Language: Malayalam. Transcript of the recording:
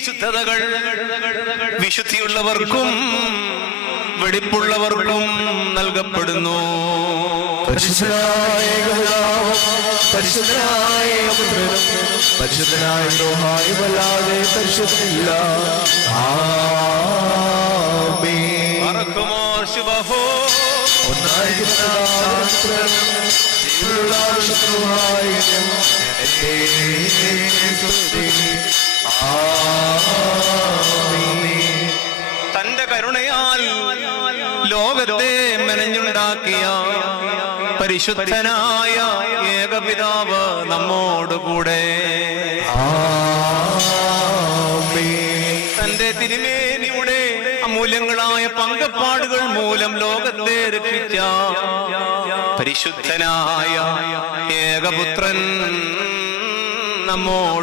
വിശുദ്ധതകൾ വിശുദ്ധിയുള്ളവർക്കും വെടിപ്പുള്ളവർക്കും നൽകപ്പെടുന്നു. പരിശുദ്ധനായ പരിശുദ്ധനായ ദ്രോഹായുമല്ലാതെ പരിശുദ്ധനില്ല. തന്റെ കരുണയാൽ ലോകത്തെ മെനഞ്ഞുണ്ടാക്കിയ പരിശുദ്ധനായ ഏകപിതാവ് നമ്മോടുകൂടെ. തന്റെ തിരുമേനിയുടെ അമൂല്യങ്ങളായ പങ്കപ്പാടുകൾ മൂലം ലോകത്തെ രക്ഷിച്ച പരിശുദ്ധനായ ഏകപുത്രൻ നമ്മോട്